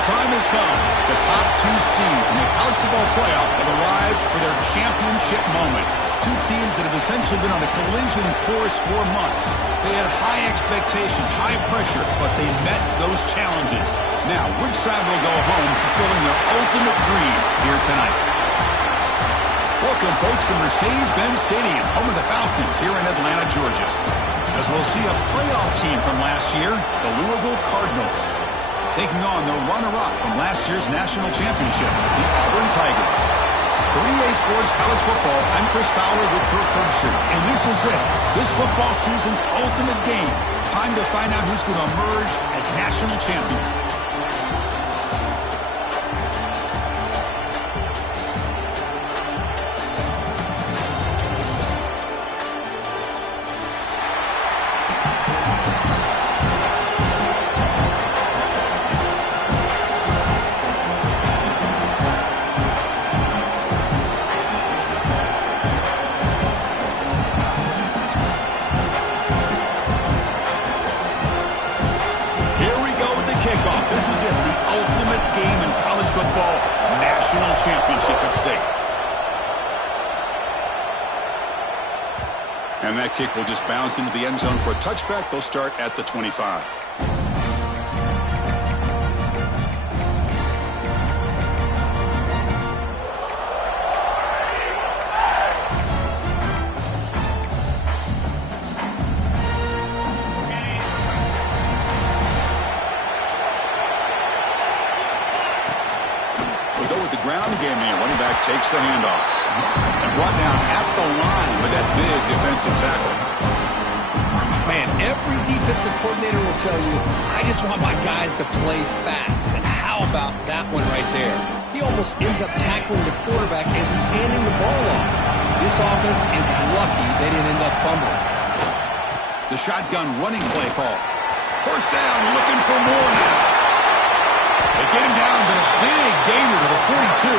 The time has come. The top two seeds in the college football playoff have arrived for their championship moment. Two teams that have essentially been on a collision course for months. They had high expectations, high pressure, but they met those challenges. Now, which side will go home fulfilling their ultimate dream here tonight? Welcome, folks, to Mercedes-Benz Stadium, home of the Falcons here in Atlanta, Georgia. As we'll see a playoff team from last year, the Louisville Cardinals, taking on the runner-up from last year's national championship, the Auburn Tigers. For EA Sports College Football, I'm Chris Fowler with Kirk Herbstreit, and this is it. This football season's ultimate game. Time to find out who's going to emerge as national champion. football national championship at stake. And that kick will just bounce into the end zone for a touchback. They'll start at the 25. Ground game here. Running back takes the handoff. And brought down at the line with that big defensive tackle. Man, every defensive coordinator will tell you, I just want my guys to play fast. And how about that one right there? He almost ends up tackling the quarterback as he's handing the ball off. This offense is lucky they didn't end up fumbling. The shotgun running play call. First down, looking for more now. They get him down, but a big gainer to the 42.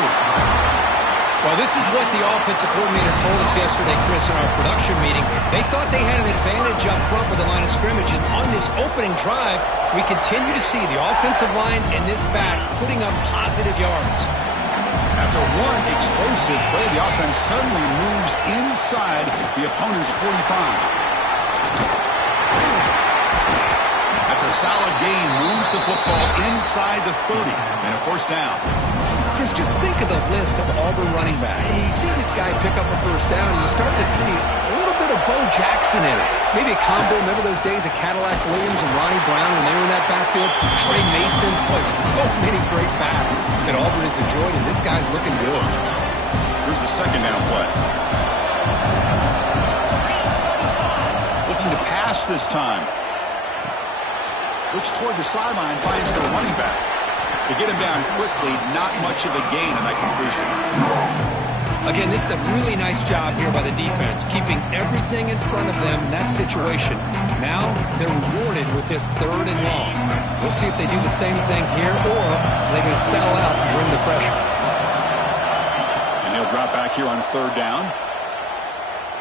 Well, this is what the offensive coordinator told us yesterday, Chris, in our production meeting. They thought they had an advantage up front with the line of scrimmage, and on this opening drive, we continue to see the offensive line and this back putting up positive yards. After one explosive play, the offense suddenly moves inside the opponent's 45. That's a solid gain, moves the football inside the 30, and a first down. Chris, just think of the list of Auburn running backs. I mean, you see this guy pick up a first down, and you start to see a little bit of Bo Jackson in it. Maybe a combo. Remember those days of Cadillac Williams and Ronnie Brown when they were in that backfield? Trey Mason. Boy, so many great backs that Auburn has enjoyed, and this guy's looking good. Here's the second down play. Looking to pass this time. Looks toward the sideline, finds the running back. To get him down quickly, not much of a gain on that completion. Again, this is a really nice job here by the defense, keeping everything in front of them in that situation. Now they're rewarded with this 3rd and long. We'll see if they do the same thing here, or they're going to sell out and bring the pressure. And he'll drop back here on 3rd down.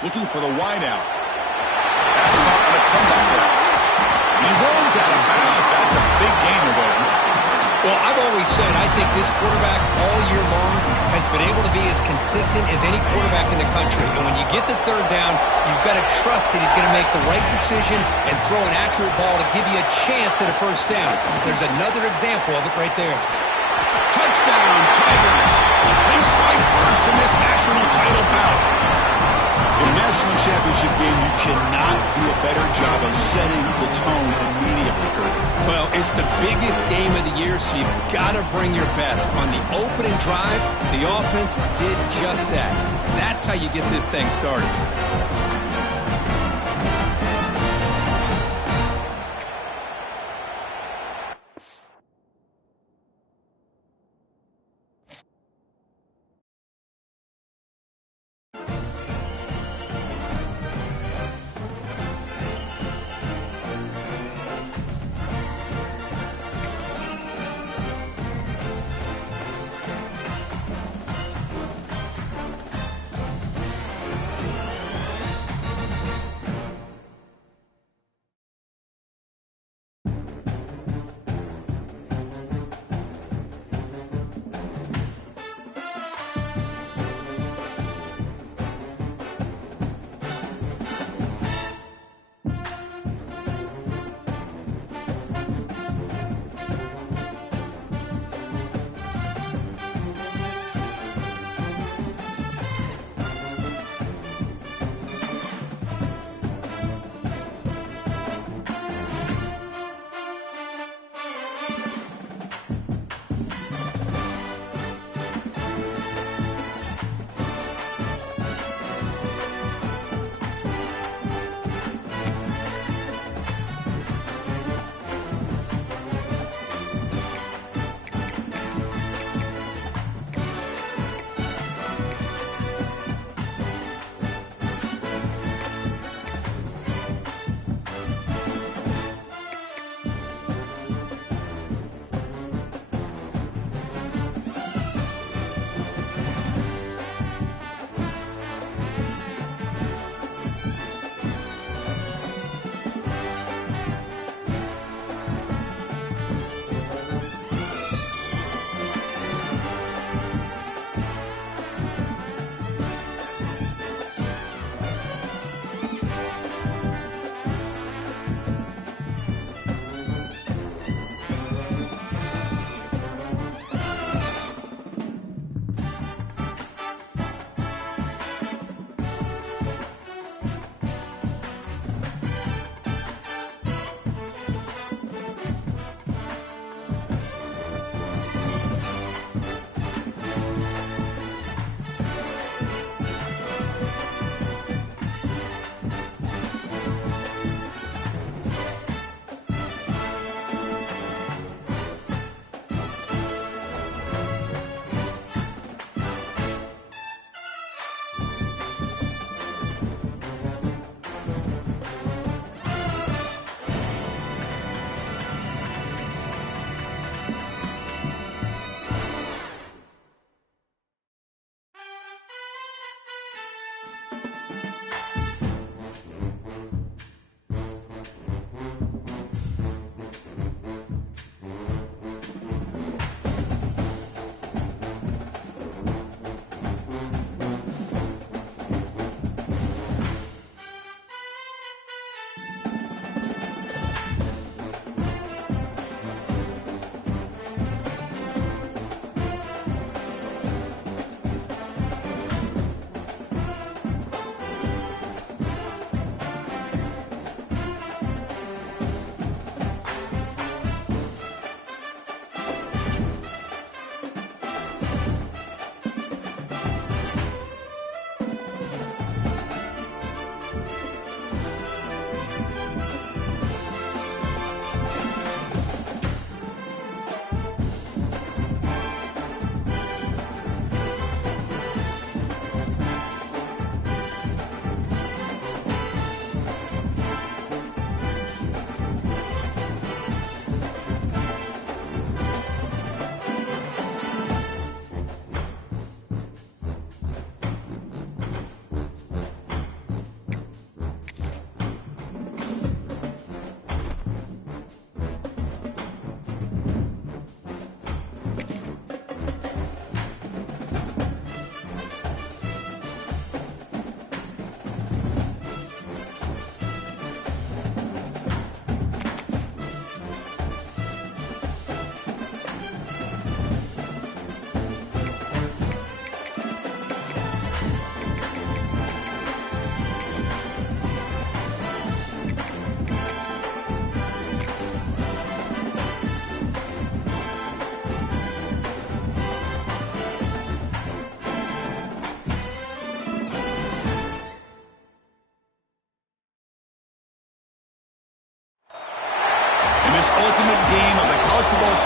Looking for the wideout. Pass him up on a comeback route. He rolls out of bounds. That's a big gain away. Well, I've always said I think this quarterback all year long has been able to be as consistent as any quarterback in the country. And when you get the 3rd down, you've got to trust that he's going to make the right decision and throw an accurate ball to give you a chance at a first down. There's another example of it right there. Touchdown, Tigers. They strike first in this national title bout. In a national championship game, you cannot do a better job of setting the tone immediately, Kurt. Well, it's the biggest game of the year, so you've got to bring your best. On the opening drive, the offense did just that. That's how you get this thing started.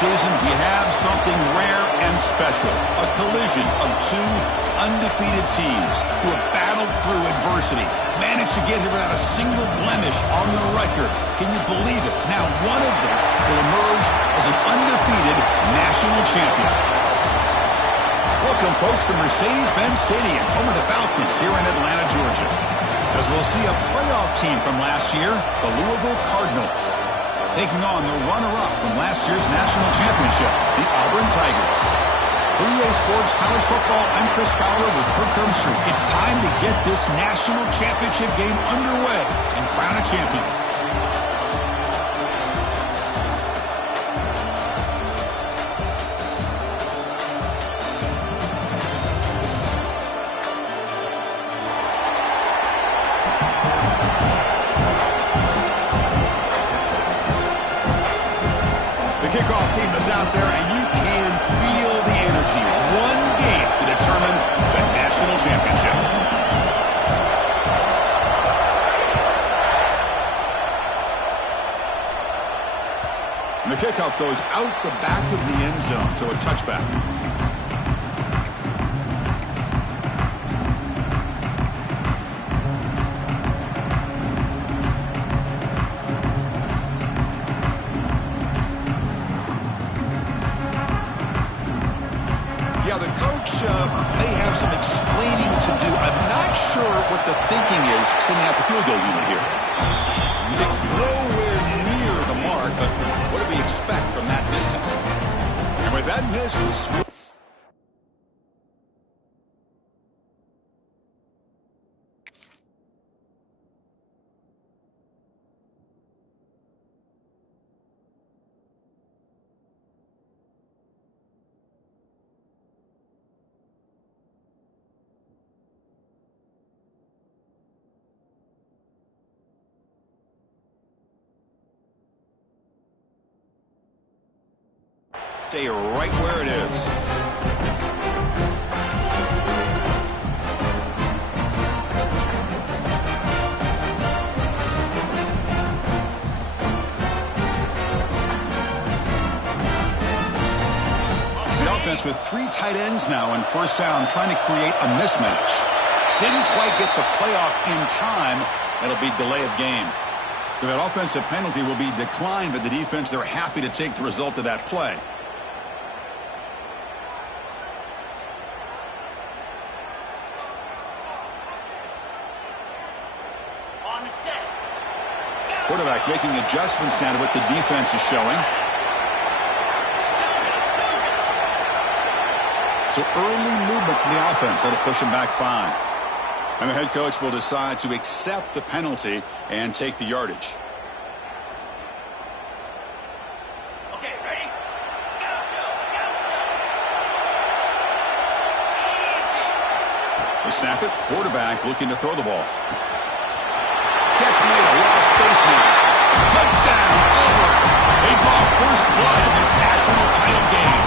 season, we have something rare and special. A collision of two undefeated teams who have battled through adversity, managed to get here without a single blemish on the record. Can you believe it? Now one of them will emerge as an undefeated national champion. Welcome, folks, to Mercedes-Benz Stadium, home of the Falcons here in Atlanta, Georgia. As we'll see a playoff team from last year, the Louisville Cardinals, taking on the runner-up from last year's national championship, the Auburn Tigers. For EA Sports College Football, I'm Chris Fowler with Kirk Herbstreit. It's time to get this national championship game underway and crown a champion. Kickoff team is out there, and you can feel the energy. One game to determine the national championship. And the kickoff goes out the back of the end zone, so a touchback. Yeah, the coach may have some explaining to do. I'm not sure what the thinking is sending out the field goal unit here. Nowhere near the mark, but what do we expect from that distance? And with that miss, the score. Stay right where it is. The offense with three tight ends now in first down, trying to create a mismatch. Didn't quite get the playoff in time. That'll be delay of game. So that offensive penalty will be declined by the defense. They're happy to take the result of that play. Quarterback making adjustments down to what the defense is showing. So early movement from the offense. That'll push him back 5. And the head coach will decide to accept the penalty and take the yardage. Okay, ready? Go, Joe, go, Joe. Easy. They snap it. Quarterback looking to throw the ball. Catch made, a lot of space now. Touchdown, Auburn. They draw first blood in this national title game.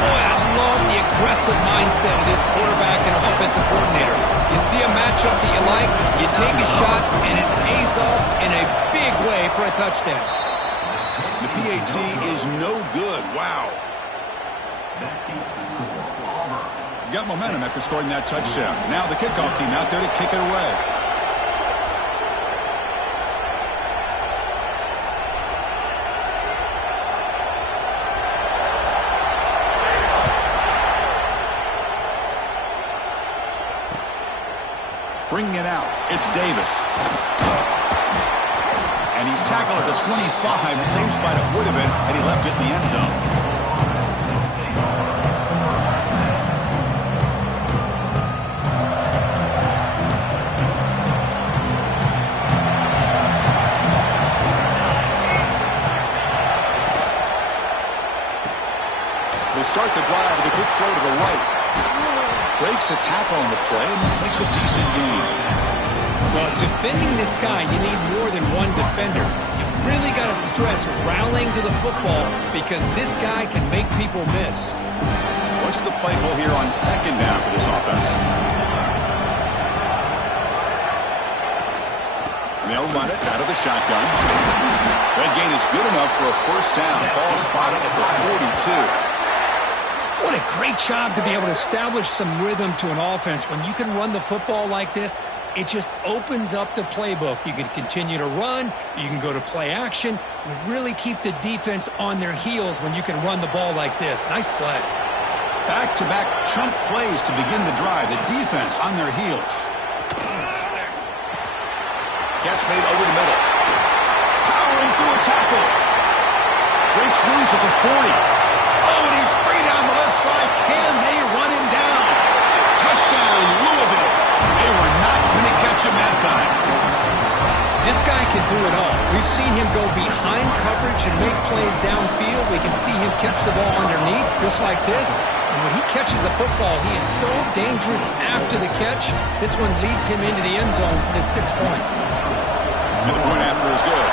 Boy, I love the aggressive mindset of this quarterback and offensive coordinator. You see a matchup that you like, you take a shot, and it pays off in a big way for a touchdown. The PAT is no good. Wow. Got momentum after scoring that touchdown. Now the kickoff team out there to kick it away. Bringing it out, it's Davis. And he's tackled at the 25, same spot it would have been had he left it in the end zone. They start the drive with a quick throw to the right. Breaks a tackle on the play and makes a decent gain. Well, defending this guy, you need more than one defender. You really got to stress rallying to the football because this guy can make people miss. What's the play call here on second down for this offense? And they'll run it out of the shotgun. That gain is good enough for a first down. Ball spotted at the 42. What a great job to be able to establish some rhythm to an offense. When you can run the football like this, it just opens up the playbook. You can continue to run. You can go to play action. You really keep the defense on their heels when you can run the ball like this. Nice play. Back-to-back chunk plays to begin the drive. The defense on their heels. Catch made over the middle. Powering through a tackle. Breaks loose at the 40. Oh, and he's free down the left side. Can they run him down? Touchdown, Louisville. They were not going to catch him that time. This guy can do it all. We've seen him go behind coverage and make plays downfield. We can see him catch the ball underneath, just like this. And when he catches a football, he is so dangerous after the catch. This one leads him into the end zone for the 6 points. And the point after is good.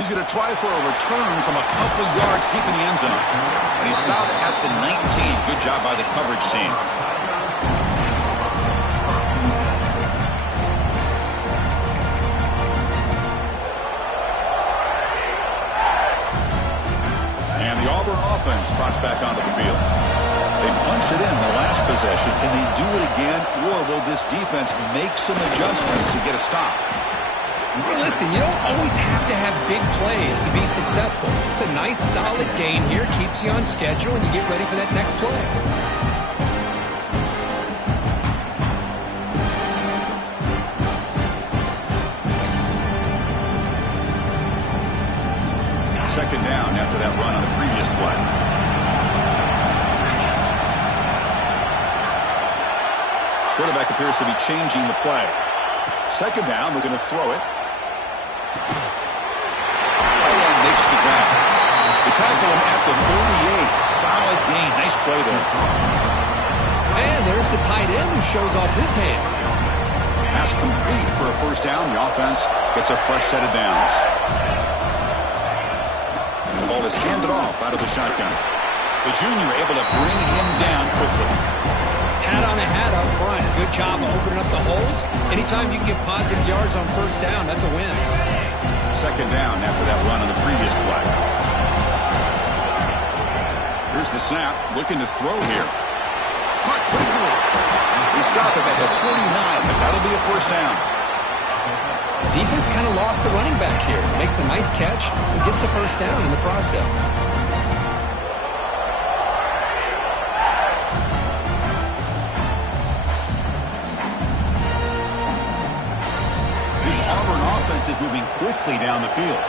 He's going to try for a return from a couple yards deep in the end zone. And he stopped at the 19. Good job by the coverage team. And the Auburn offense trots back onto the field. They punched it in the last possession. Can they do it again, or will this defense make some adjustments to get a stop? Hey, listen, you don't always have to have big plays to be successful. It's a nice, solid gain here. Keeps you on schedule, and you get ready for that next play. Second down after that run on the previous play. Quarterback appears to be changing the play. Second down, we're going to throw it. And makes the grab. They tackle him at the 38. Solid gain. Nice play there. And there's the tight end who shows off his hands. Pass complete for a first down. The offense gets a fresh set of downs. The ball is handed off out of the shotgun. The junior able to bring him down quickly. Hat on a hat up front. Good job of opening up the holes. Anytime you can get positive yards on first down, that's a win. Second down after that run on the previous play. Here's the snap. Looking to throw here. Caught quickly. He stopped him at the 49, but that'll be a first down. Defense kind of lost the running back here. Makes a nice catch and gets the first down in the process. Auburn offense is moving quickly down the field.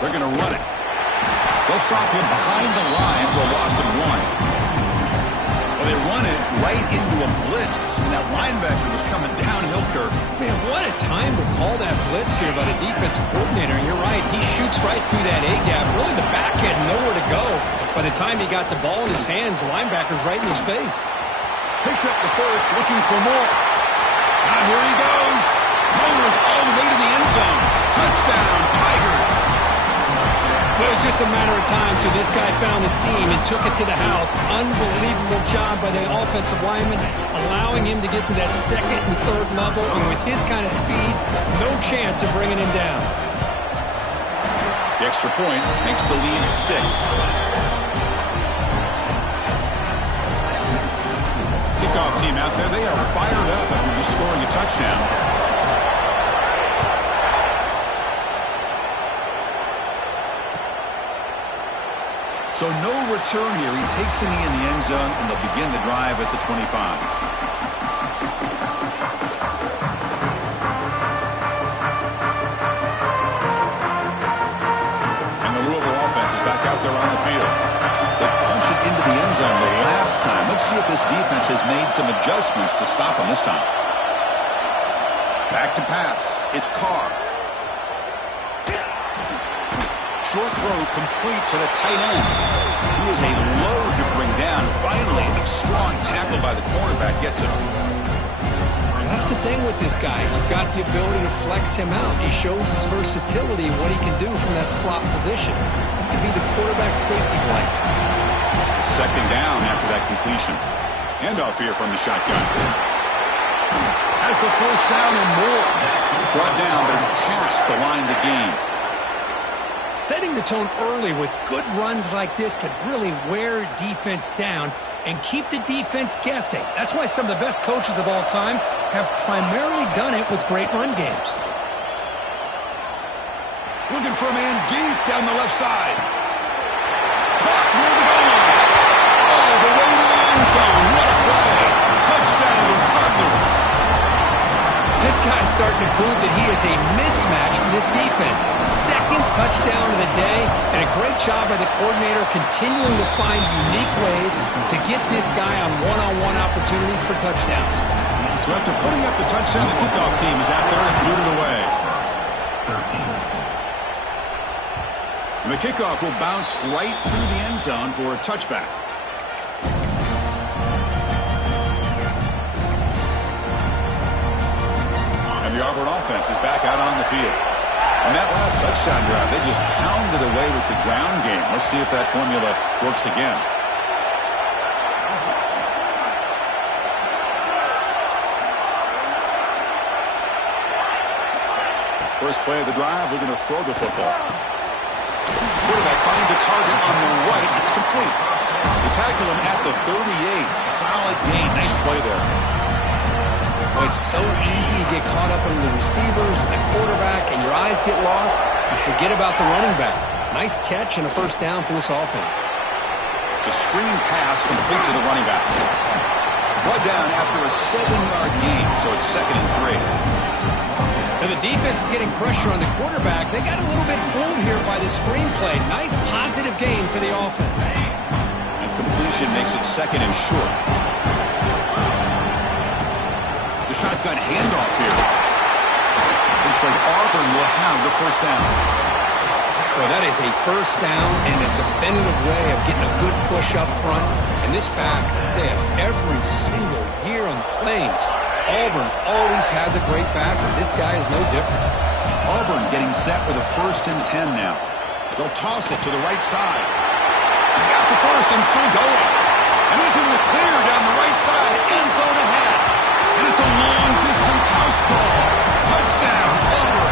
They're going to run it. They'll stop him behind the line for a loss of 1. Well, they run it right into a blitz, and that linebacker was coming downhill, Kirk. Man, what a time to call that blitz here by the defensive coordinator. And you're right, he shoots right through that A-gap. Really, the back had nowhere to go. By the time he got the ball in his hands, the linebacker's right in his face. Picks up the first, looking for more. Now here he goes. Motors all the way to the end zone. Touchdown, Tigers. It was just a matter of time till this guy found the seam and took it to the house. Unbelievable job by the offensive lineman, allowing him to get to that second and third level. And with his kind of speed, no chance of bringing him down. The extra point makes the lead 6. Kickoff team out there, they are fired up after just scoring a touchdown. So no return here. He takes a knee in the end zone, and they'll begin the drive at the 25. And the Louisville offense is back out there on the field. They punch it into the end zone the last time. Let's see if this defense has made some adjustments to stop him this time. Back to pass. It's Carr. Short throw complete to the tight end. He is a load to bring down. Finally, a strong tackle by the cornerback gets him. That's the thing with this guy. You've got the ability to flex him out. He shows his versatility and what he can do from that slot position. He can be the quarterback safety blanket. Second down after that completion. Handoff here from the shotgun. Has the first down and more. Brought down, but it's past the line to gain. Setting the tone early with good runs like this can really wear defense down and keep the defense guessing. That's why some of the best coaches of all time have primarily done it with great run games. Looking for a man deep down the left side. Caught near the goal line. All the way to the end zone. What a play. Touchdown, Cardinals. This guy's starting to prove that he is a mismatch for this defense. Second touchdown of the day, and a great job by the coordinator continuing to find unique ways to get this guy on one-on-one opportunities for touchdowns. So after putting up the touchdown, the kickoff team is out there and booted away. And the kickoff will bounce right through the end zone for a touchback. And the Auburn offense is back out on the field. On that last touchdown drive, they just pounded away with the ground game. Let's see if that formula works again. First play of the drive, looking to throw the football. Quarterback finds a target on the right. It's complete. They tackle him at the 38. Solid gain. Nice play there. Well, it's so easy to get caught up in the receivers and the quarterback, and your eyes get lost. You forget about the running back. Nice catch and a first down for this offense. It's a screen pass complete to the running back. Brought down after a 7-yard gain, so it's 2nd and 3. And the defense is getting pressure on the quarterback. They got a little bit fooled here by the screenplay. Nice positive gain for the offense. And completion makes it 2nd and short. The shotgun handoff here. Looks like Auburn will have the first down. Well, that is a first down and a definitive way of getting a good push up front. And this back, I tell you, every single year on the Plains, Auburn always has a great back, and this guy is no different. Auburn getting set with a 1st and 10 now. They'll toss it to the right side. He's got the first and still going. And he's in the clear down the right side, end zone ahead. And it's a long-distance house call. Touchdown, Auburn.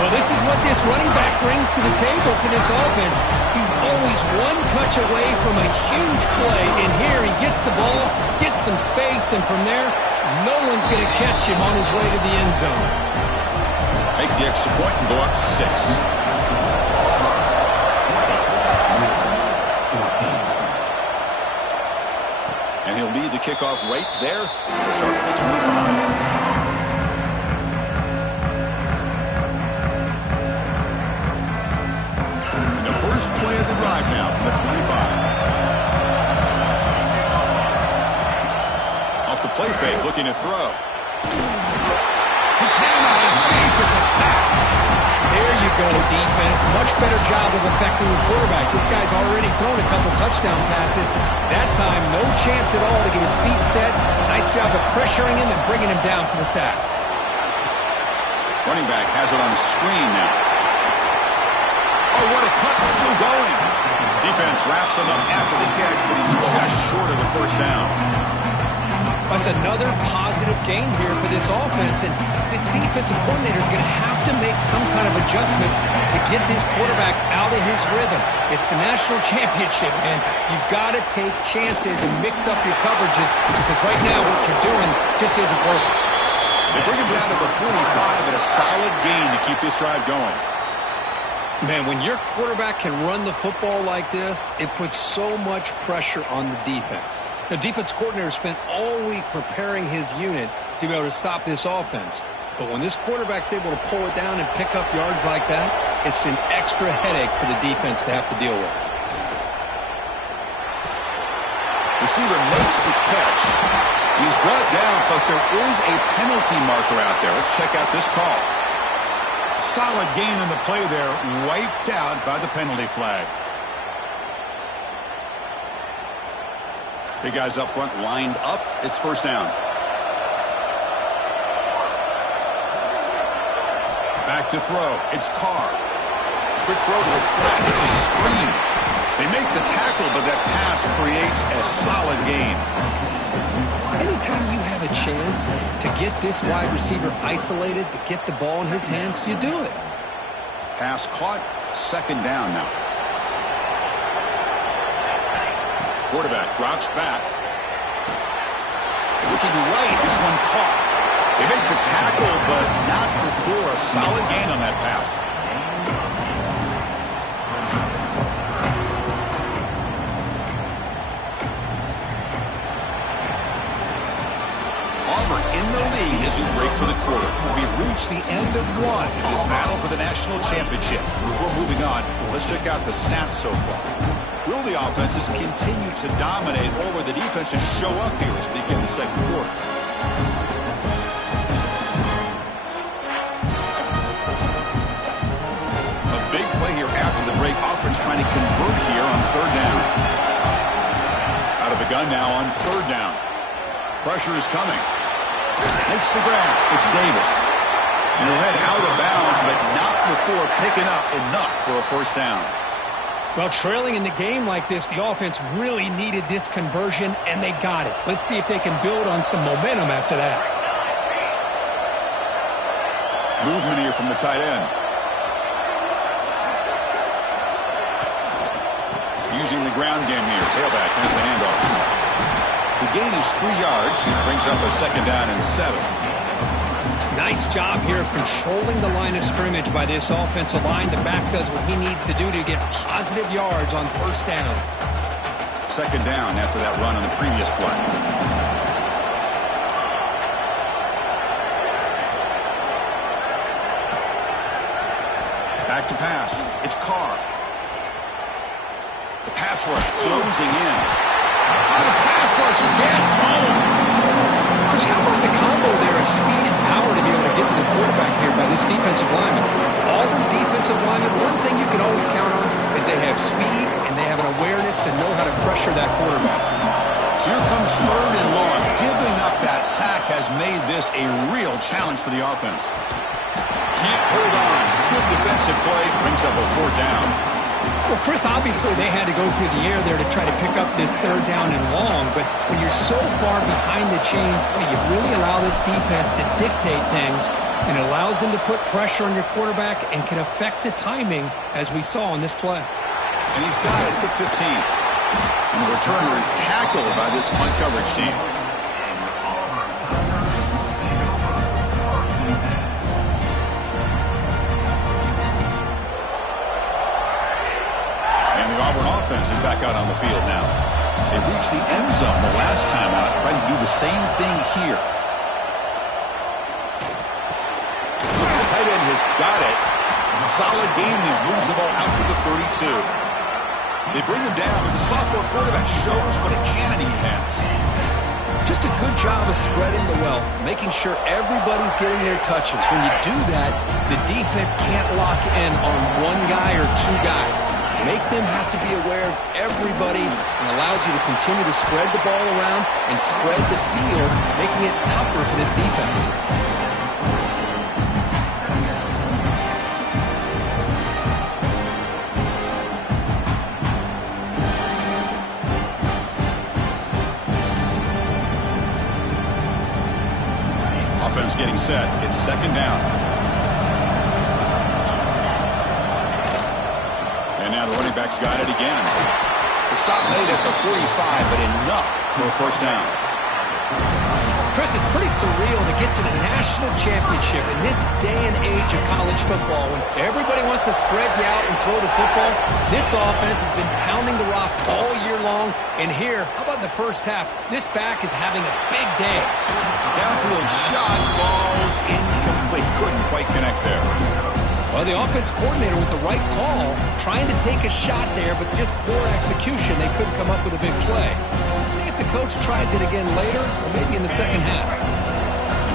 Well, this is what this running back brings to the table for this offense. He's always one touch away from a huge play, and here he gets the ball, gets some space, and from there, no one's going to catch him on his way to the end zone. Make the extra point and go up 6. And he'll lead the kickoff right there. He'll start at the 25. First play of the drive now from the 25. Off the play fake, looking to throw. He cannot escape. It's a sack. There you go, defense. Much better job of affecting the quarterback. This guy's already thrown a couple touchdown passes. That time, no chance at all to get his feet set. Nice job of pressuring him and bringing him down for the sack. Running back has it on the screen now. Oh, what a cut. Still going. Defense wraps him up after the catch, but he's just short of the first down. That's another positive gain here for this offense, and this defensive coordinator is going to have to make some kind of adjustments to get this quarterback out of his rhythm. It's the national championship, man. You've got to take chances and mix up your coverages, because right now what you're doing just isn't working. They bring him down to the 45 and a solid gain to keep this drive going. Man, when your quarterback can run the football like this, it puts so much pressure on the defense. The defense coordinator spent all week preparing his unit to be able to stop this offense. But when this quarterback's able to pull it down and pick up yards like that, it's an extra headache for the defense to have to deal with. Receiver makes the catch. He's brought down, but there is a penalty marker out there. Let's check out this call. Solid gain in the play there, wiped out by the penalty flag. Big guys up front lined up. It's first down. Back to throw. It's Carr. Quick throw to the flat. It's a screen. They make the tackle, but that pass creates a solid gain. Anytime you have a chance to get this wide receiver isolated, to get the ball in his hands, you do it. Pass caught, second down now. Quarterback drops back. Looking right, this one caught. They make the tackle, but not before a solid gain on that pass. Auburn in the lead as we break for the quarter. We've reached the end of one in this battle for the national championship. Before moving on, let's check out the stats so far. Will the offenses continue to dominate, or will the defenses show up here as we begin the second quarter? A big play here after the break. Offense trying to convert here on third down. Out of the gun now on third down. Pressure is coming. Makes the grab. It's Davis. And he'll head out of bounds, but not before picking up enough for a first down. Well, trailing in the game like this, the offense really needed this conversion, and they got it. Let's see if they can build on some momentum after that. Movement here from the tight end. Using the ground game here. Tailback has the handoff. The gain is 3 yards. Brings up a second down and 7. Nice job here of controlling the line of scrimmage by this offensive line. The back does what he needs to do to get positive yards on first down. Second down after that run on the previous play. Back to pass. It's Carr. The pass rush closing in. The pass rusher gets home. How about the combo there of speed and power to be able to get to the quarterback here by this defensive lineman? All the defensive linemen, one thing you can always count on is they have speed and they have an awareness to know how to pressure that quarterback. So here comes third and long. Giving up that sack has made this a real challenge for the offense. Can't hold on. Good defensive play. Brings up a fourth down. Well, Chris, obviously they had to go through the air there to try to pick up this third down and long, but when you're so far behind the chains, boy, you really allow this defense to dictate things, and it allows them to put pressure on your quarterback and can affect the timing, as we saw on this play. And he's got it at the 15. And the returner is tackled by this punt coverage team. Offense is back out on the field now. They reached the end zone the last time out, trying to do the same thing here. The tight end has got it. Solid gain there. Moves the ball out to the 32. They bring him down, but the sophomore quarterback shows what a cannon he has. Just a good job of spreading the wealth, making sure everybody's getting their touches. When you do that, the defense can't lock in on one guy or two guys. Make them have to be aware of everybody, and allows you to continue to spread the ball around and spread the field, making it tougher for this defense. Offense getting set. It's second down. And now the running back's got it again. The stop made at the 45, but enough for a first down. Chris, it's pretty surreal to get to the national championship in this day and age of college football when everybody wants to spread you out and throw the football. This offense has been pounding the rock all year long. And here, how about the first half? This back is having a big day. Downfield shot falls incomplete. Couldn't quite connect there. Well, the offense coordinator with the right call, trying to take a shot there, but just poor execution. They couldn't come up with a big play. Let's see if the coach tries it again later, or maybe in the second half.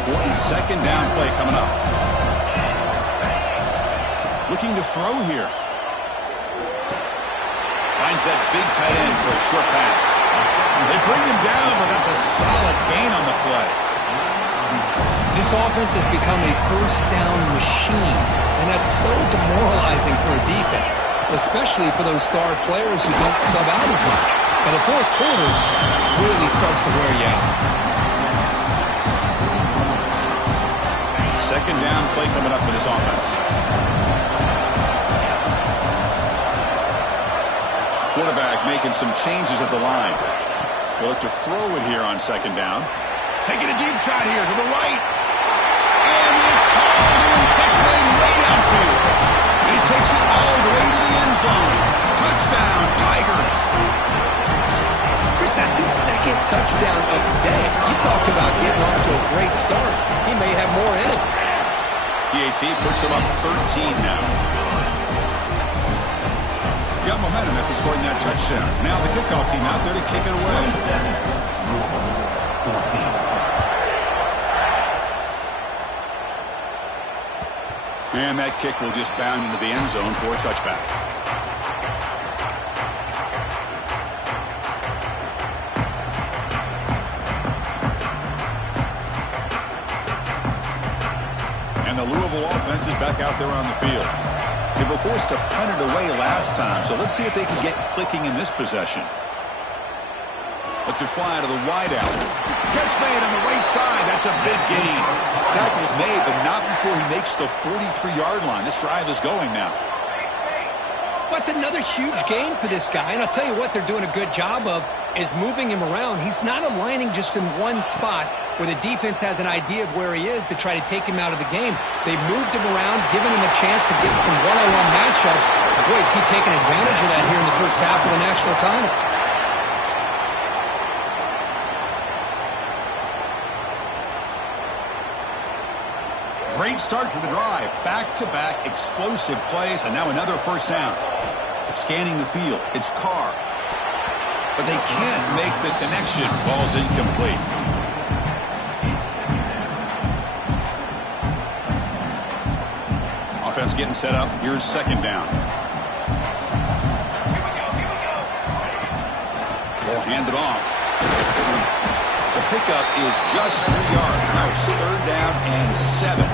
Important second down play coming up. Looking to throw here. Finds that big tight end for a short pass. They bring him down, but that's a solid gain on the play. This offense has become a first down machine, and that's so demoralizing for a defense. especially for those star players who don't sub out as much. And the fourth quarter really starts to wear you out. Second down play coming up for this offense. Quarterback making some changes at the line. They'll look to throw it here on second down. Taking a deep shot here to the right. And it's hauled in. Catch lane way downfield. He takes it all the way to the end zone. Touchdown, Tigers. Chris, that's his second touchdown of the day. You talk about getting off to a great start. He may have more in it. PAT puts him up 13 now. Got momentum after scoring that touchdown. Now the kickoff team out there to kick it away. And that kick will just bound into the end zone for a touchback. And the Louisville offense is back out there on the field. They were forced to punt it away last time, so let's see if they can get clicking in this possession. Let's it fly to the wideout. Catch made on the right side. That's a big gain. Tackle's made, but not before he makes the 43-yard line. This drive is going now. What's another huge gain for this guy? And I'll tell you what they're doing a good job of is moving him around. He's not aligning just in one spot where the defense has an idea of where he is to try to take him out of the game. They've moved him around, given him a chance to get some one-on-one matchups. Boy, is he taking advantage of that here in the first half of the national title. Great start to the drive. Back-to-back explosive plays, and now another first down. Scanning the field. It's Carr. But they can't make the connection. Ball's incomplete. Offense getting set up. Here's second down. Ball handed off. The pickup is just 3 yards. Now it's third down and 7.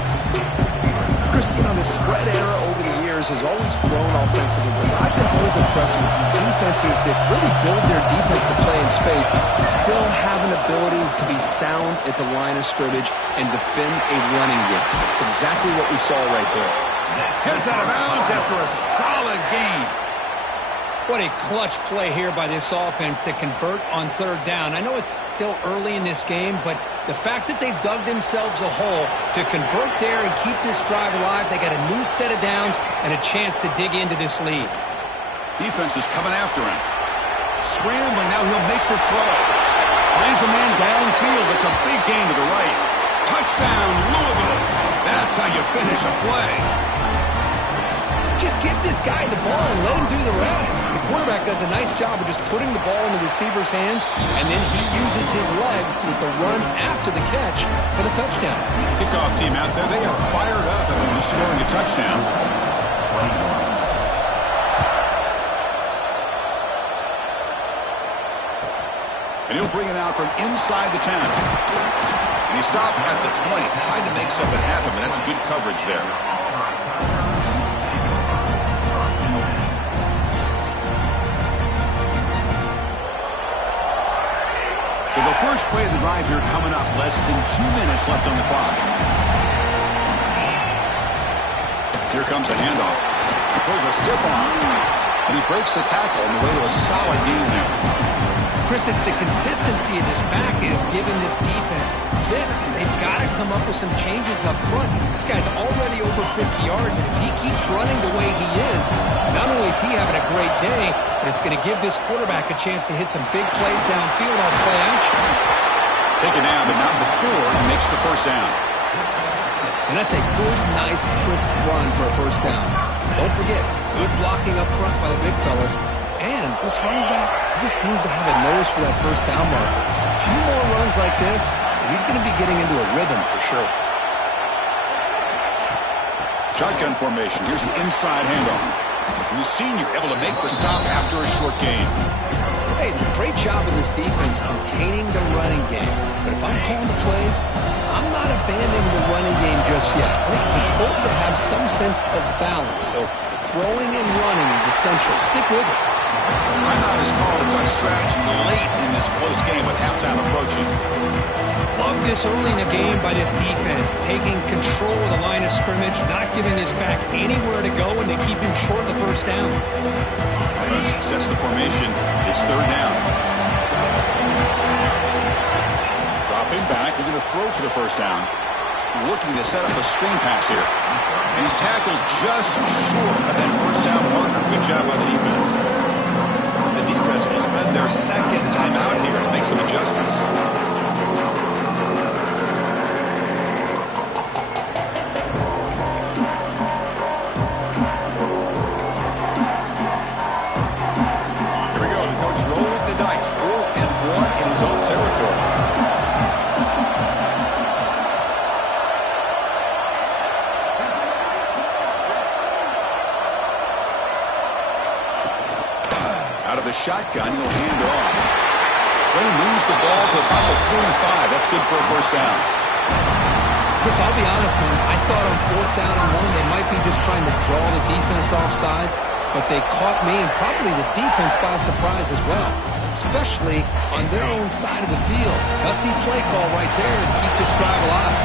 Chris, you know, the spread era over the years has always grown offensively, but I've been always impressed with defenses that really build their defense to play in space, still have an ability to be sound at the line of scrimmage and defend a running game. It's exactly what we saw right there. Heads out of bounds after a solid gain. What a clutch play here by this offense to convert on third down. I know it's still early in this game, but the fact that they've dug themselves a hole to convert there and keep this drive alive, they got a new set of downs and a chance to dig into this lead. Defense is coming after him. Scrambling, now he'll make the throw. Finds a man downfield. It's a big gain to the right. Touchdown, Louisville. That's how you finish a play. Just get this guy the ball and let him do the rest. The quarterback does a nice job of just putting the ball in the receiver's hands, and then he uses his legs with the run after the catch for the touchdown. Kickoff team out there, they are fired up after scoring a touchdown. And he'll bring it out from inside the 10. And he stopped at the 20, trying to make something happen, but that's good coverage there. So the first play of the drive here coming up. Less than 2 minutes left on the clock. Here comes a handoff. Throws a stiff arm. And he breaks the tackle on the way to a solid gain there. Chris, it's the consistency of this back is giving this defense fits. They've got to come up with some changes up front. This guy's already over 50 yards, and if he keeps running the way he is, not only is he having a great day, but it's going to give this quarterback a chance to hit some big plays downfield off play action. Taken down, but not before he makes the first down. And that's a good, nice, crisp run for a first down. Don't forget, good blocking up front by the big fellas. And this running back, he just seems to have a nose for that first down mark. A few more runs like this, and he's going to be getting into a rhythm for sure. Shotgun formation. Here's an inside handoff. And the senior able to make the stop after a short gain. Hey, it's a great job of this defense containing the running game. But if I'm calling the plays, I'm not abandoning the running game just yet. I think it's important to have some sense of balance. So throwing and running is essential. Stick with it. Timeout is called a touch strategy late in this close game with halftime approaching. Love this early in the game by this defense, taking control of the line of scrimmage, not giving this back anywhere to go, and they keep him short of the first down. Offense sets the formation. It's third down. Dropping back, looking to throw for the first down. Looking to set up a screen pass here. And he's tackled just short of that first down marker. Good job by the defense. The defense will spend their second timeout here to make some adjustments. Here we go. The coach rolling the dice. 4th and 1 in his own territory. Out of the shotgun, he'll hand it off. Then he moves the ball to about the 45. That's good for a first down. Chris, I'll be honest, man. I thought on 4th down and 1, they might be just trying to draw the defense off sides, but they caught me and probably the defense by surprise as well, especially on their own side of the field. Gutsy play call right there to keep this drive alive.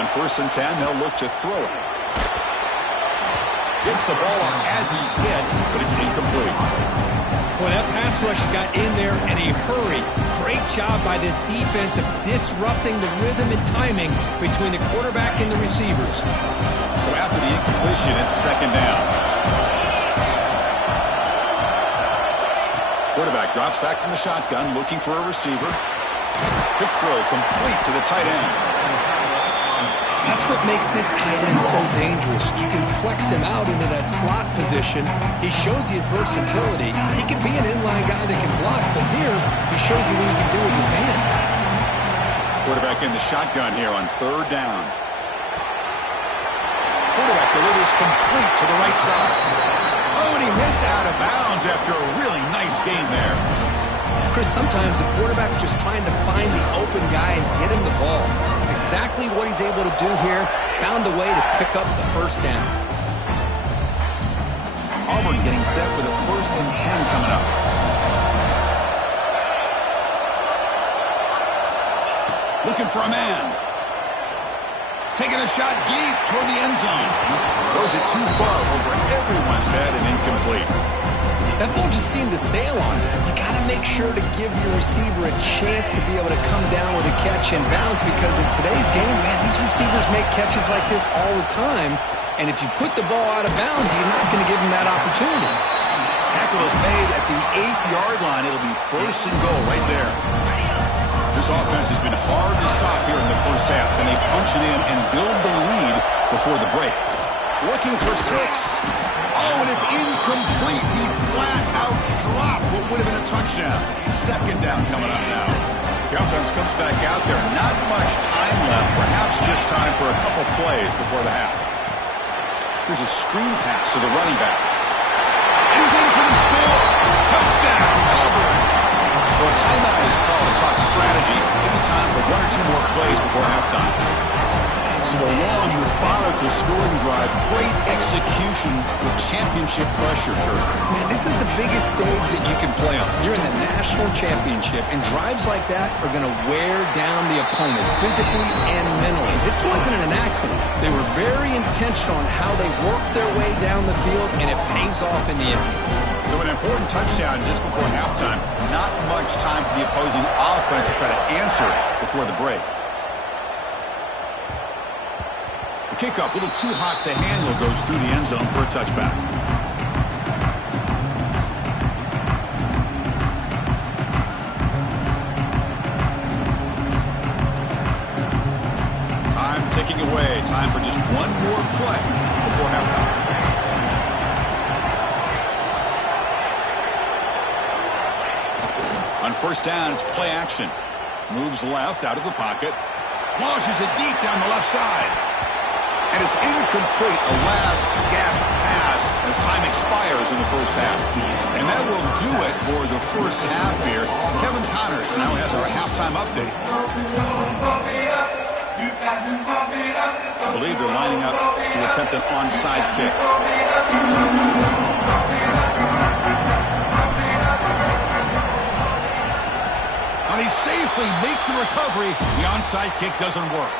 On 1st and 10, they'll look to throw it. Gets the ball up as he's hit, but it's incomplete. Boy, that pass rush got in there in a hurry. Great job by this defense of disrupting the rhythm and timing between the quarterback and the receivers. So after the incompletion, it's second down. Quarterback drops back from the shotgun, looking for a receiver. Quick throw complete to the tight end. That's what makes this tight end so dangerous. You can flex him out into that slot position. He shows you his versatility. He can be an inline guy that can block, but here he shows you what he can do with his hands. Quarterback in the shotgun here on 3rd down. Quarterback delivers complete to the right side. Oh, and he hits out of bounds after a really nice game there. Chris, sometimes the quarterback's just trying to find the open guy and get him the ball. It's exactly what he's able to do here. Found a way to pick up the first down. Auburn getting set for the 1st and 10 coming up. Looking for a man. Taking a shot deep toward the end zone. Throws it too far over everyone's head and incomplete. That ball just seemed to sail on it. You got to make sure to give your receiver a chance to be able to come down with a catch and bounce, because in today's game, man, these receivers make catches like this all the time. And if you put the ball out of bounds, you're not going to give them that opportunity. Tackle is made at the 8-yard line. It'll be 1st and goal right there. This offense has been hard to stop here in the first half. Can they punch it in and build the lead before the break? Looking for 6. Oh, and it's incomplete. He flat out dropped what would have been a touchdown. 2nd down coming up now. The offense comes back out there. Not much time left. Perhaps just time for a couple plays before the half. Here's a screen pass to the running back. And he's in for the score. Touchdown, Auburn. So a timeout is called to talk strategy. Maybe time for 1 or 2 more plays before halftime. So a long, methodical scoring drive. Great execution with championship pressure, Kurt. Man, this is the biggest stage that you can play on. You're in the national championship, and drives like that are going to wear down the opponent physically and mentally. This wasn't an accident. They were very intentional on how they worked their way down the field, and it pays off in the end. So an important touchdown just before halftime. Not much time for the opposing offense to try to answer before the break. The kickoff, a little too hot to handle, goes through the end zone for a touchback. Time ticking away. Time for just one more play before halftime. On 1st down, it's play action. Moves left out of the pocket. Launches it deep down the left side. And it's incomplete, a last gasp pass as time expires in the first half. And that will do it for the first half here. Kevin Connors now has our halftime update. I believe they're lining up to attempt an onside kick. Now they safely make the recovery. The onside kick doesn't work.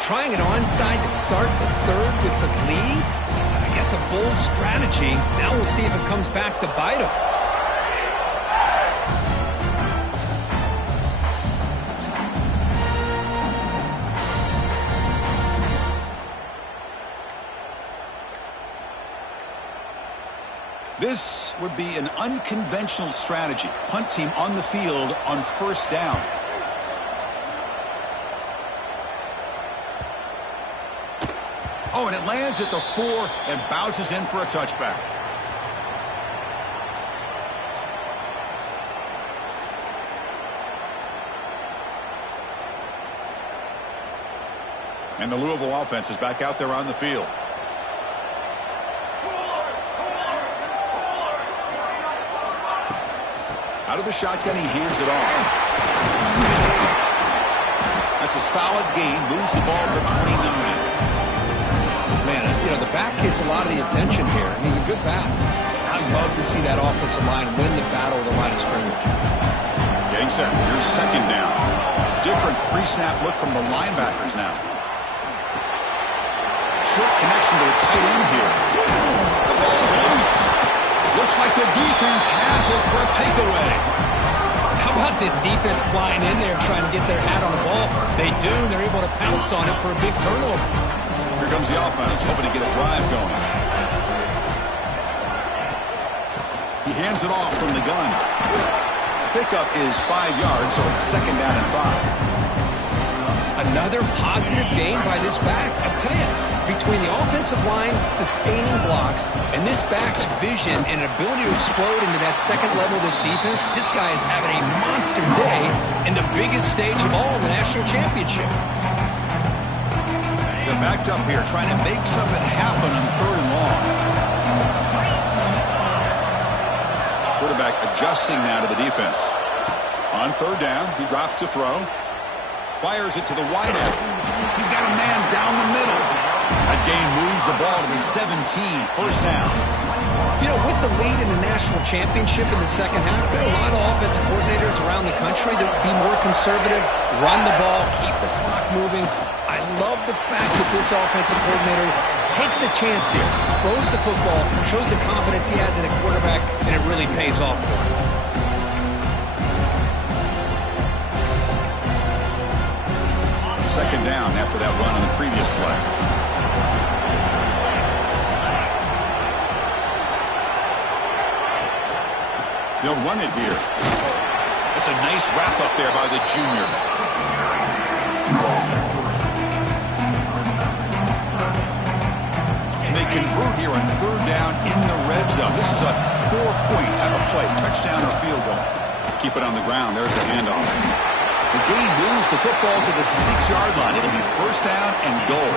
Trying an onside to start the third with the lead? It's, I guess, a bold strategy. Now we'll see if it comes back to bite him. This would be an unconventional strategy. Punt team on the field on first down. Oh, and it lands at the 4 and bounces in for a touchback. And the Louisville offense is back out there on the field. Out of the shotgun, he hands it off. That's a solid gain. Moves the ball to the 29. Man, you know, the back gets a lot of the attention here, and he's a good back. I'd love to see that offensive line win the battle of the line of scrimmage. Getting set. Here's second down. Different pre-snap look from the linebackers now. Short connection to the tight end here. The ball is loose. Looks like the defense has it for a takeaway. How about this defense flying in there trying to get their hat on the ball? They do, and they're able to pounce on it for a big turnover. Here comes the offense, hoping to get a drive going. He hands it off from the gun. Pickup is 5 yards, so it's second down and 5. Another positive gain by this back. I'll tell you, between the offensive line sustaining blocks and this back's vision and ability to explode into that second level of this defense, this guy is having a monster day in the biggest stage of all, the national championship. They're backed up here, trying to make something happen on third and long. Quarterback adjusting now to the defense. On third down, he drops to throw. Fires it to the wideout. He's got a man down the middle. That gain moves the ball to the 17, first down. You know, with the lead in the national championship in the second half, there are a lot of offensive coordinators around the country that would be more conservative, run the ball, keep the clock moving. I love the fact that this offensive coordinator takes a chance here, throws the football, shows the confidence he has in a quarterback, and it really pays off for him. Second down after that run on the previous play. They'll run it here. It's a nice wrap up there by the junior. And they convert here on third down in the red zone. This is a 4-point type of play, touchdown or field goal. Keep it on the ground. There's the handoff. The gain moves the football to the 6-yard line. It'll be first down and goal.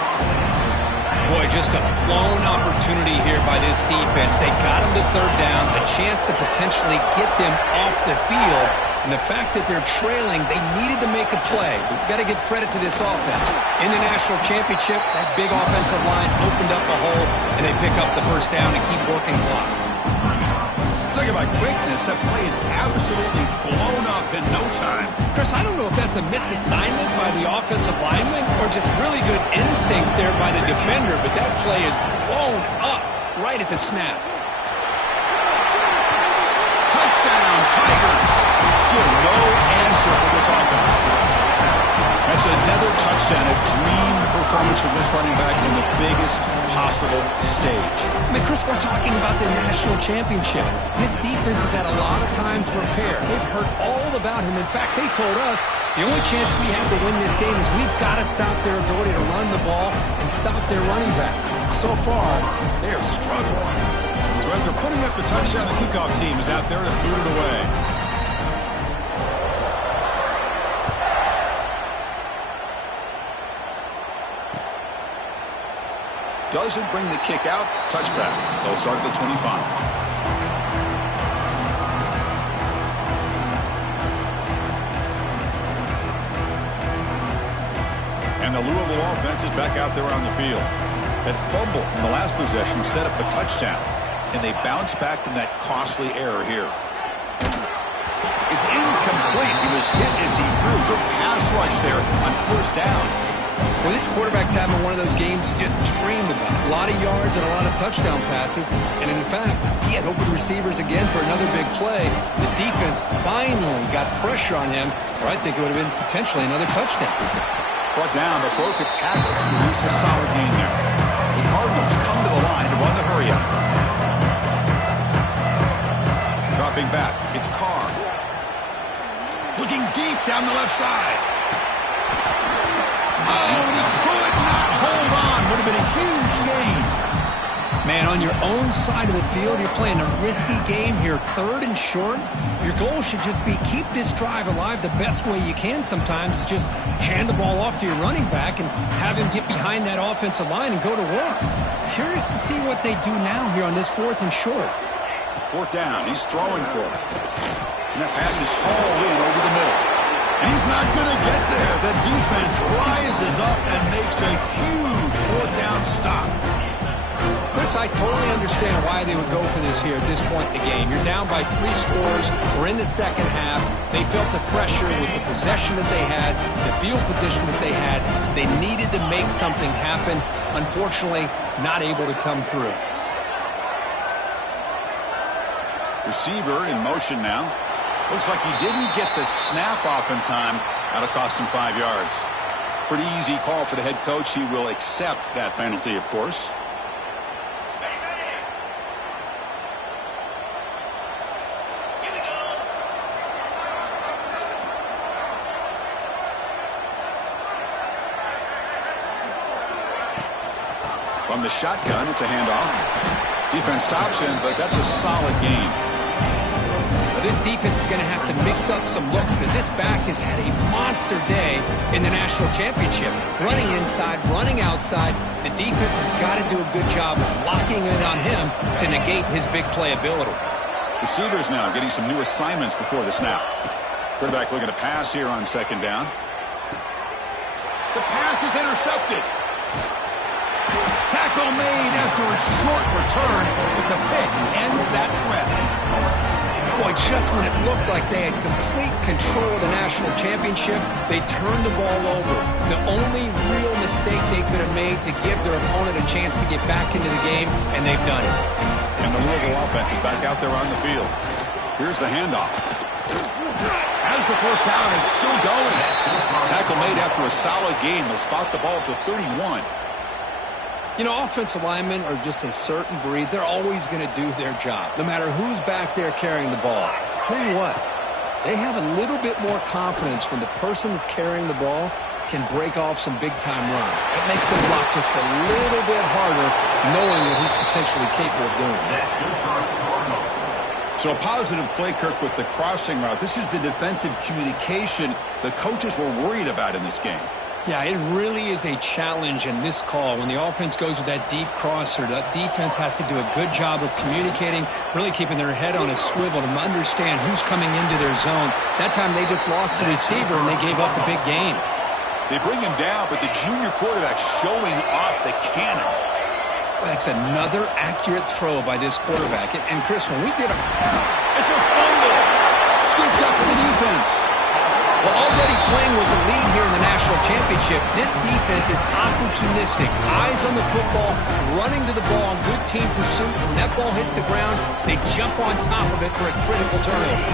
Boy, just a blown opportunity here by this defense. They got him to third down, a chance to potentially get them off the field. And the fact that they're trailing, they needed to make a play. We've got to give credit to this offense. In the national championship, that big offensive line opened up a hole, and they pick up the first down and keep working clock. Talk about quickness. That play is absolutely blown up in no time. Chris, I don't know if that's a misassignment by the offensive lineman or just really good instincts there by the defender, but that play is blown up right at the snap. Touchdown, Tigers. Still no answer for this offense. That's another touchdown, a dream performance from this running back in the biggest possible stage. I mean, Chris, we're talking about the national championship. This defense has had a lot of time to prepare. They've heard all about him. In fact, they told us the only chance we have to win this game is we've got to stop their ability to run the ball and stop their running back. So far, they are struggling. So after putting up the touchdown, the kickoff team is out there to boot it away. Doesn't bring the kick out. Touchback. They'll start at the 25. And And the Louisville offense is back out there on the field. That fumble in the last possession set up a touchdown. And they bounce back from that costly error here. It's incomplete. He was hit as he threw. Good pass rush there on first down. Well, this quarterback's having one of those games you just dreamed about. A lot of yards and a lot of touchdown passes. And in fact, he had open receivers again for another big play. The defense finally got pressure on him, or I think it would have been potentially another touchdown. Brought down, but broke a tackle. Produced a solid game there. The Cardinals come to the line to run the hurry-up. Dropping back, it's Carr. Looking deep down the left side. Oh, and he could not hold on. Would have been a huge gain. Man, on your own side of the field, you're playing a risky game here. 3rd and short. Your goal should just be keep this drive alive the best way you can sometimes. Is just hand the ball off to your running back and have him get behind that offensive line and go to work. Curious to see what they do now here on this 4th and short. 4th down. He's throwing for it. And that pass is hauled in over the middle. And he's not going to get there. The defense rises up and makes a huge 4th down stop. Chris, I totally understand why they would go for this here at this point in the game. You're down by 3 scores. We're in the second half. They felt the pressure with the possession that they had, the field position that they had. They needed to make something happen. Unfortunately, not able to come through. Receiver in motion now. Looks like he didn't get the snap off in time. That'll cost him 5 yards. Pretty easy call for the head coach. He will accept that penalty, of course. From the shotgun, it's a handoff. Defense stops him, but that's a solid game. Well, this defense is going to have to mix up some looks because this back has had a monster day in the national championship. Running inside, running outside. The defense has got to do a good job of locking in on him to negate his big play ability. Receivers now getting some new assignments before the snap. Quarterback looking to pass here on 2nd down. The pass is intercepted. Tackle made after a short return, but the pick ends that threat. Boy, just when it looked like they had complete control of the national championship, they turned the ball over. The only real mistake they could have made to give their opponent a chance to get back into the game, and they've done it. And the Louisville offense is back out there on the field. Here's the handoff. As the first down is still going. Tackle made after a solid gain. They'll spot the ball at the 31. You know, offensive linemen are just a certain breed. They're always going to do their job, no matter who's back there carrying the ball. I'll tell you what, they have a little bit more confidence when the person that's carrying the ball can break off some big-time runs. It makes them block just a little bit harder, knowing what he's potentially capable of doing. So a positive play, Kirk, with the crossing route. This is the defensive communication the coaches were worried about in this game. Yeah, it really is a challenge in this call. When the offense goes with that deep crosser, that defense has to do a good job of communicating, really keeping their head on a swivel to understand who's coming into their zone. That time they just lost the receiver and they gave up a big gain. They bring him down, but the junior quarterback showing off the cannon. That's another accurate throw by this quarterback. And Chris, when we did a... It's a fumble! Scooped up in the defense. Well, already playing with the lead here in the national championship, this defense is opportunistic. Eyes on the football, running to the ball in good team pursuit. When that ball hits the ground, they jump on top of it for a critical turnover.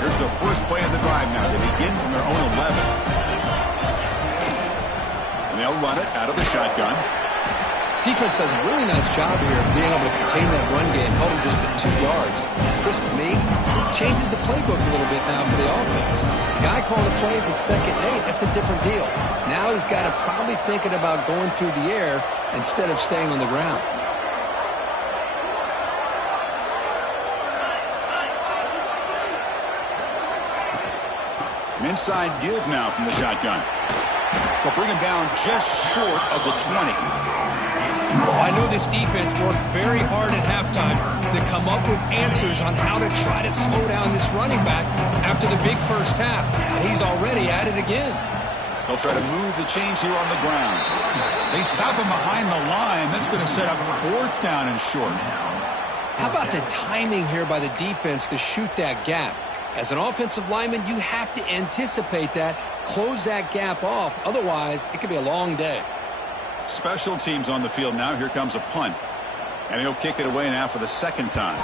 Here's the first play of the drive now. They begin from their own 11. And they'll run it out of the shotgun. Defense does a really nice job here of being able to contain that run game, held him just at 2 yards. Chris, to me, this changes the playbook a little bit now for the offense. The guy calling the plays at 2nd and 8, that's a different deal. Now he's got to probably thinking about going through the air instead of staying on the ground. An inside give now from the shotgun. They'll bring him down just short of the 20. I know this defense worked very hard at halftime to come up with answers on how to try to slow down this running back after the big first half, and he's already at it again. They'll try to move the chains here on the ground. They stop him behind the line. That's going to set up 4th down and short. How about the timing here by the defense to shoot that gap? As an offensive lineman, you have to anticipate that, close that gap off. Otherwise, it could be a long day. Special teams on the field now. Here comes a punt. And he'll kick it away now for the 2nd time.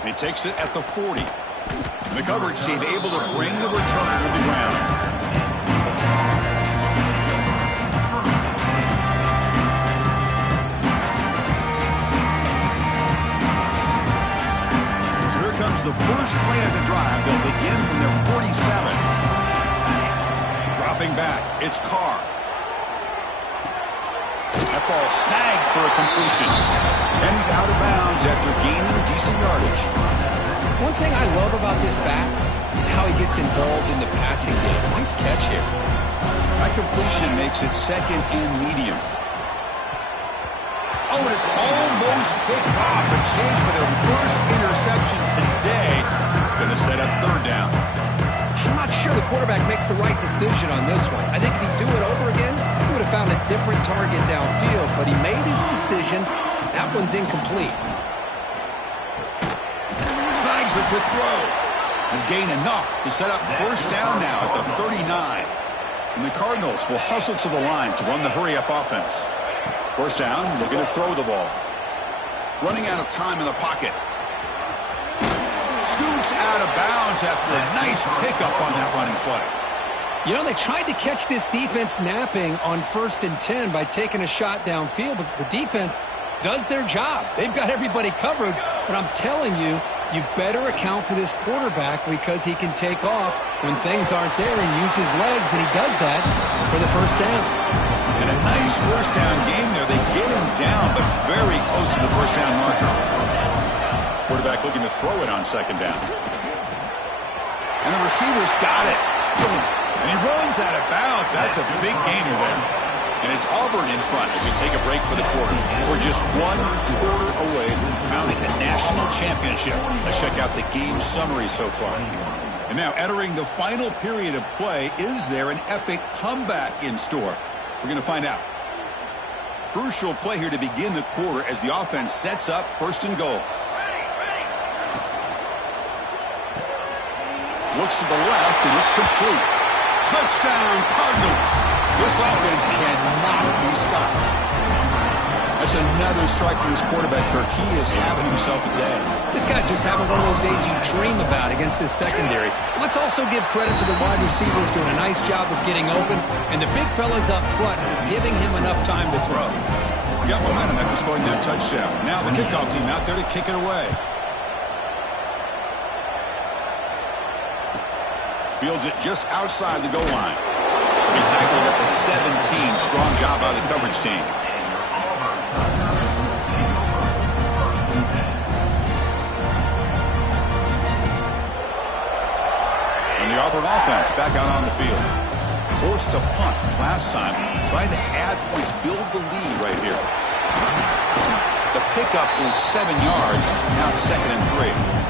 And he takes it at the 40. The coverage team able to bring the returner to the ground. So here comes the first play of the drive. They'll begin from their 47. Dropping back, it's Carr. That ball snagged for a completion. And he's out of bounds after gaining decent yardage. One thing I love about this back is how he gets involved in the passing game. Nice catch here. That completion makes it 2nd and medium. Oh, and it's almost picked off. A chance for their first interception today. Going to set up 3rd down. I'm not sure the quarterback makes the right decision on this one. I think if he'd do it over again, he would have found a different target downfield. But he made his decision. That one's incomplete. Snags the quick throw. And gain enough to set up 1st down now at the 39. And the Cardinals will hustle to the line to run the hurry-up offense. 1st down, looking to throw the ball. Running out of time in the pocket. Scoots out of bounds after a nice pickup on that running play. You know, they tried to catch this defense napping on 1st and 10 by taking a shot downfield, but the defense does their job. They've got everybody covered, but I'm telling you, you better account for this quarterback because he can take off when things aren't there and use his legs, and he does that for the 1st down. And a nice 1st down game there. They get him down, but very close to the 1st down marker. Quarterback looking to throw it on 2nd down. And the receiver's got it. And he runs out of bounds. That's a big gainer there. And it's Auburn in front as we take a break for the quarter. We're just 1 quarter away from mounting a national championship. Let's check out the game summary so far. And now entering the final period of play, is there an epic comeback in store? We're going to find out. Crucial play here to begin the quarter as the offense sets up 1st and goal. Looks to the left, and it's complete. Touchdown, Cardinals. This offense cannot be stopped. That's another strike for this quarterback, Kirk. He is having himself a day. This guy's just having one of those days you dream about against this secondary. Let's also give credit to the wide receivers doing a nice job of getting open, and the big fellas up front for giving him enough time to throw. Got momentum after scoring that touchdown. Now the kickoff team out there to kick it away. Fields it just outside the goal line. He tackled at the 17. Strong job by the coverage team. And the Auburn offense back out on the field. Forced to punt last time. Trying to add points, build the lead right here. The pickup is 7 yards. Now it's 2nd and 3.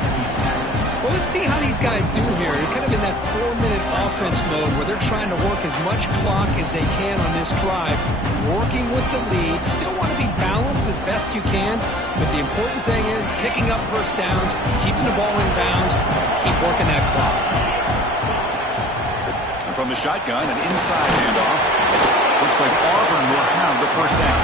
Well, let's see how these guys do here. They're kind of in that 4-minute offense mode where they're trying to work as much clock as they can on this drive, working with the lead. Still want to be balanced as best you can, but the important thing is picking up 1st downs, keeping the ball in bounds, and keep working that clock. And from the shotgun, an inside handoff. Looks like Auburn will have the 1st down.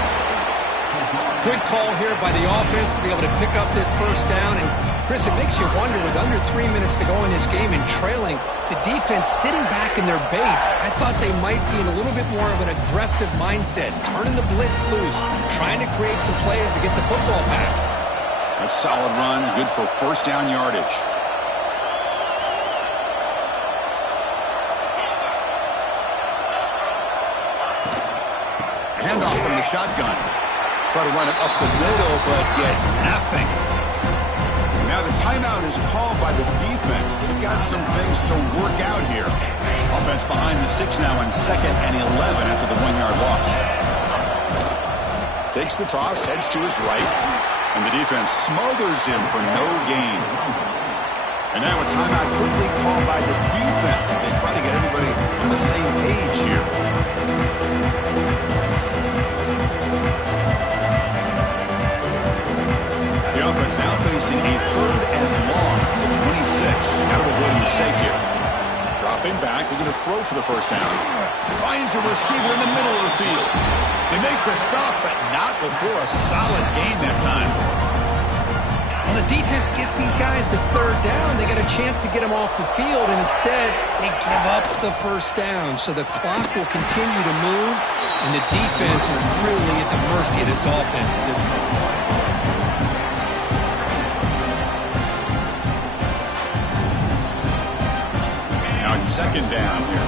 Good call here by the offense to be able to pick up this 1st down. And, Chris, it makes you wonder, with under 3 minutes to go in this game and trailing, the defense sitting back in their base, I thought they might be in a little bit more of an aggressive mindset, turning the blitz loose, trying to create some plays to get the football back. That's a solid run, good for 1st down yardage. Handoff from the shotgun. Try to run it up the middle, but get nothing. Now the timeout is called by the defense. They've got some things to work out here. Offense behind the 6 now on 2nd and 11 after the 1-yard loss. Takes the toss, heads to his right, and the defense smothers him for no gain. And now a timeout quickly called by the defense as they try to get everybody on the same page here. The offense now facing a 3rd and long at the 26. Got to avoid a mistake here. Dropping back, they're going to throw for the first down. Finds a receiver in the middle of the field. They make the stop, but not before a solid gain that time. Well, the defense gets these guys to 3rd down. They get a chance to get them off the field, and instead they give up the first down. So the clock will continue to move, and the defense is really at the mercy of this offense at this point. Now it's 2nd down here.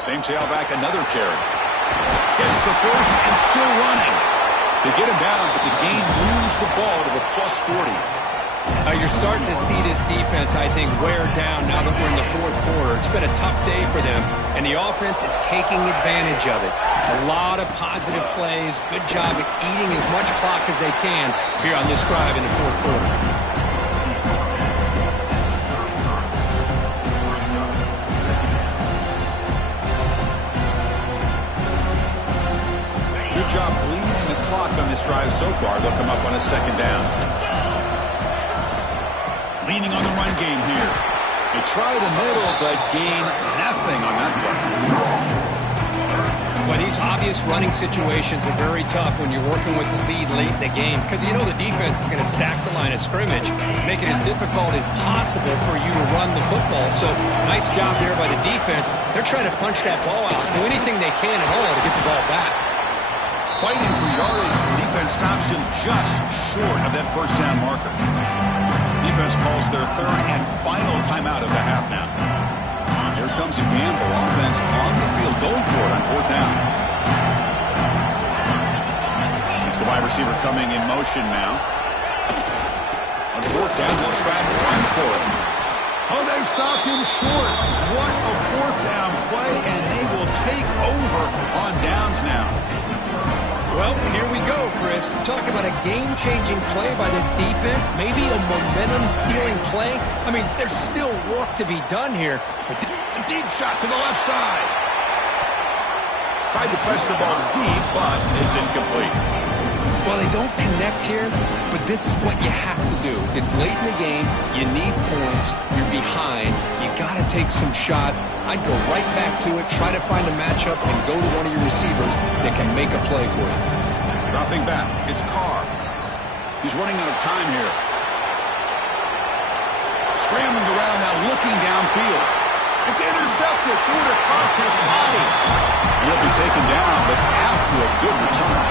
Same tailback, another carry. Gets the first and still running. They get him down, but the gain moves the ball to the +40. You're starting to see this defense, I think, wear down now that we're in the 4th quarter. It's been a tough day for them, and the offense is taking advantage of it. A lot of positive plays. Good job at eating as much clock as they can here on this drive in the 4th quarter. Good job bleeding the clock on this drive so far. They'll come up on a 2nd down. Leaning on the run game here. They try the middle, but gain nothing on that play. Well, these obvious running situations are very tough when you're working with the lead late in the game because you know the defense is going to stack the line of scrimmage, make it as difficult as possible for you to run the football. So nice job here by the defense. They're trying to punch that ball out, do anything they can at all to get the ball back. Fighting for yardage, the defense stops him just short of that first down marker. Defense calls their 3rd and final timeout of the half now. Here comes a gamble. Offense on the field going for it on 4th down. It's the wide receiver coming in motion now. On 4th down, they'll try to run for it. Oh, they've stopped him short. What a 4th down play, and they will take over on downs now. Well, here we go, Chris. Talk about a game-changing play by this defense. Maybe a momentum-stealing play. I mean, there's still work to be done here. But a deep shot to the left side. Tried to press the ball deep, but it's incomplete. Well, they don't connect here, but this is what you have to do. It's late in the game. You need points. You're behind. You got to take some shots. I'd go right back to it, try to find a matchup, and go to one of your receivers that can make a play for you. Dropping back, it's Carr. He's running out of time here. Scrambling around now, looking downfield. It's intercepted, threw it across his body. He'll be taken down, but after a good return.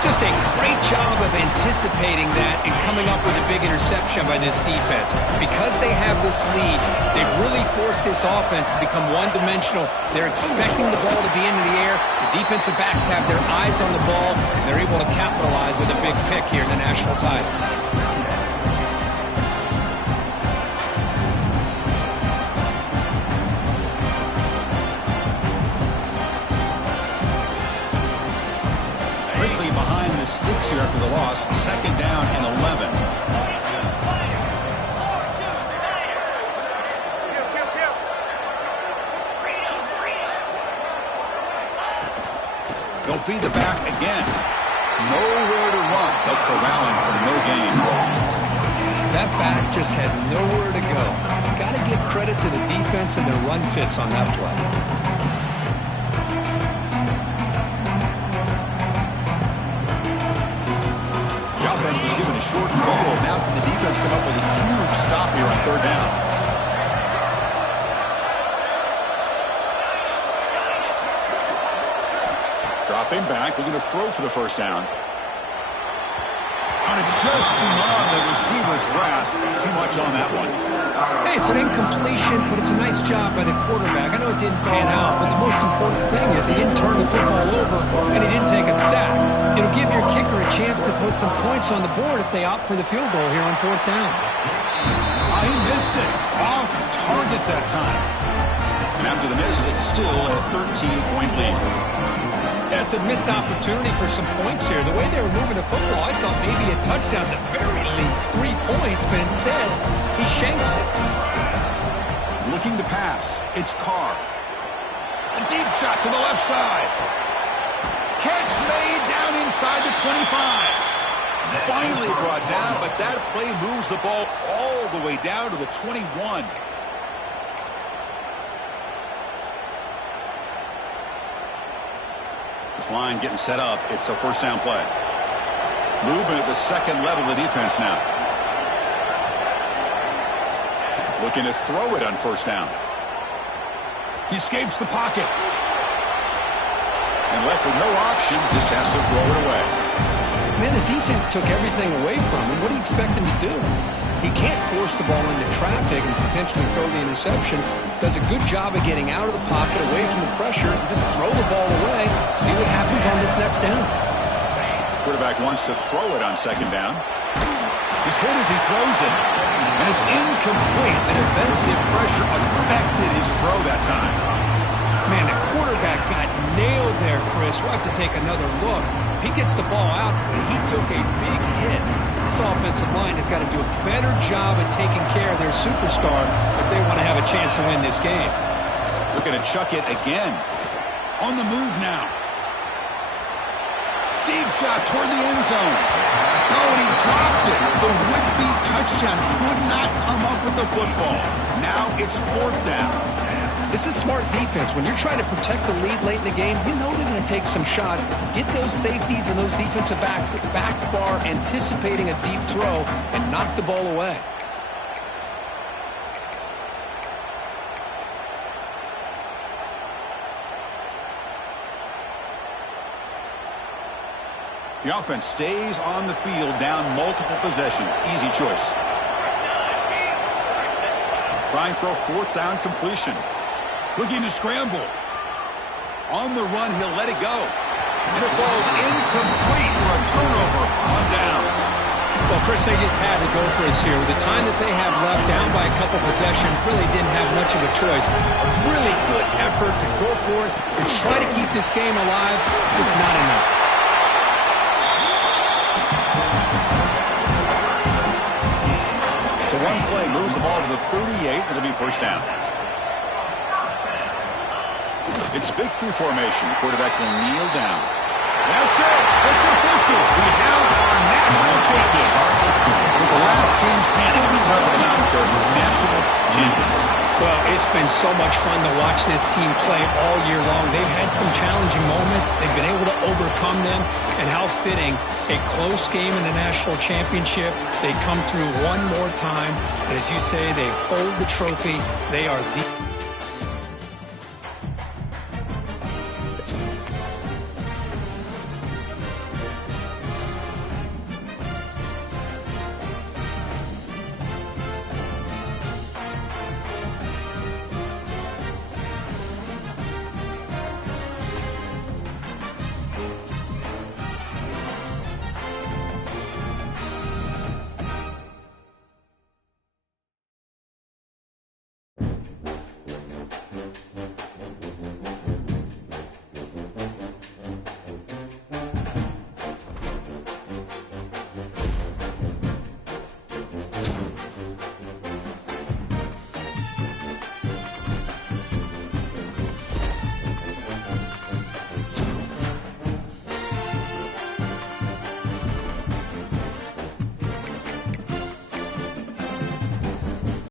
Just a great job of anticipating that and coming up with a big interception by this defense. Because they have this lead, they've really forced this offense to become one-dimensional. They're expecting the ball to be into the air. The defensive backs have their eyes on the ball, and they're able to capitalize with a big pick here in the national title. Here after the loss, 2nd down and 11. They'll feed the back again. Nowhere to run, but corralling for no gain. That back just had nowhere to go. Got to give credit to the defense and their run fits on that play. Was given a short field. Now can the defense come up with a huge stop here on 3rd down? Dropping back, looking to throw for the first down. And it's just beyond the receiver's grasp. Too much on that one. Hey, it's an incompletion, but it's a nice job by the quarterback. I know it didn't pan out, but the most important thing is he didn't turn the football over and he didn't take a sack. It'll give your kicker a chance to put some points on the board if they opt for the field goal here on 4th down. He missed it. Off target that time. And after the miss, it's still a 13-point lead. That's a missed opportunity for some points here. The way they were moving the football, I thought maybe a touchdown at the very least, 3 points, but instead, he shanks it. Looking to pass. It's Carr. A deep shot to the left side. Catch made down inside the 25. Finally brought down, but that play moves the ball all the way down to the 21. This line getting set up. It's a 1st down play. Movement at the second level of the defense now. Looking to throw it on 1st down. He escapes the pocket. And left with no option, just has to throw it away. Man, the defense took everything away from him. What do you expect him to do? He can't force the ball into traffic and potentially throw the interception. Does a good job of getting out of the pocket, away from the pressure, and just throw the ball away. See what happens on this next down. Quarterback wants to throw it on 2nd down. He's hit as he throws it. And it's incomplete. The defensive pressure affected his throw that time. Man, the quarterback got nailed there, Chris. We'll have to take another look. He gets the ball out, but he took a big hit. This offensive line has got to do a better job of taking care of their superstar if they want to have a chance to win this game. Looking to chuck it again. On the move now. Deep shot toward the end zone. Oh, and he dropped it. The would-be touchdown could not come up with the football. Now it's 4th down. This is smart defense. When you're trying to protect the lead late in the game, you know they're going to take some shots. Get those safeties and those defensive backs back far, anticipating a deep throw, and knock the ball away. The offense stays on the field down multiple possessions. Easy choice. Trying for a 4th down completion. Looking to scramble. On the run, he'll let it go. And it falls incomplete for a turnover on downs. Well, Chris, they just had to go for us here. With the time that they have left, down by a couple possessions, really didn't have much of a choice. A really good effort to go for it, to try to keep this game alive, just not enough. So one play moves the ball to the 38. It'll be 1st down. It's victory formation. The quarterback will kneel down. That's it. It's official. We have our national champions. With the last team standing on the top of the mountain for national champions. Well, it's been so much fun to watch this team play all year long. They've had some challenging moments. They've been able to overcome them. And how fitting, a close game in the national championship. They come through one more time. And as you say, they hold the trophy. They are the...